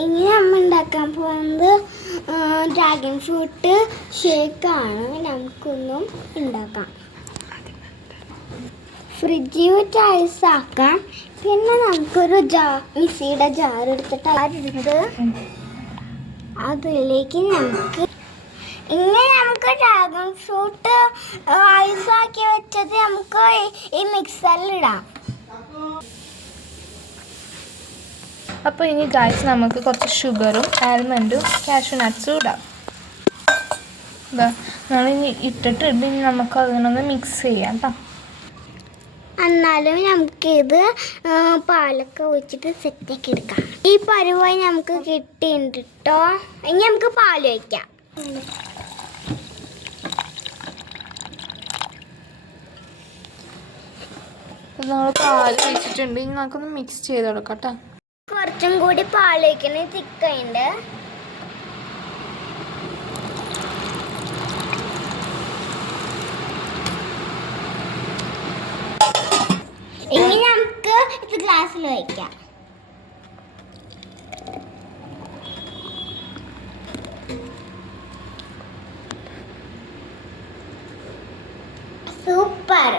ഇനി നമ്മൾ ഉണ്ടാക്കാൻ പോകുന്നത് ഡ്രാഗൺ ഫ്രൂട്ട് ഷേക്കാണ്. നമുക്കൊന്നും ഉണ്ടാക്കാം. ഫ്രിഡ്ജിൽ വെച്ച് ഐസാക്കാം. പിന്നെ നമുക്കൊരു മിക്സിയുടെ ജാർ എടുത്തിട്ട് അതിലേക്ക് നമുക്ക് ഡ്രാഗൺ ഫ്രൂട്ട് ഐസാക്കി വെച്ചത് നമുക്ക് ഈ മിക്സറിലിടാം. അപ്പോൾ ഇനി ഗൈസ് നമുക്ക് കുറച്ച് ഷുഗറും ആൽമണ്ടും കാഷ്യൂ നട്ട്സും ഇടാം. നമ്മളിനി ഇട്ടിട്ട് ഇനി നമുക്ക് അതിനൊന്ന് മിക്സ് ചെയ്യാം കേട്ടോ. എന്നാലും നമുക്കിത് പാലൊക്കെ ഒഴിച്ചിട്ട് സെറ്റാക്കി എടുക്കാം. ഈ പരുവായി നമുക്ക് കിട്ടിയിട്ടുണ്ട് കേട്ടോ. ഇനി നമുക്ക് പാൽ ഒഴിക്കാം. നമ്മൾ പാൽ ഒഴിച്ചിട്ടുണ്ട്. ഇനി നമുക്കൊന്ന് മിക്സ് ചെയ്ത് കൊടുക്കാം കേട്ടോ. കുറച്ചും കൂടി പാൽ ഒഴിക്കണേ, തിക്കുണ്ട്. ഇനി നമുക്ക് ഇത് ഗ്ലാസ്സിൽ ഒഴിക്കാം. സൂപ്പർ.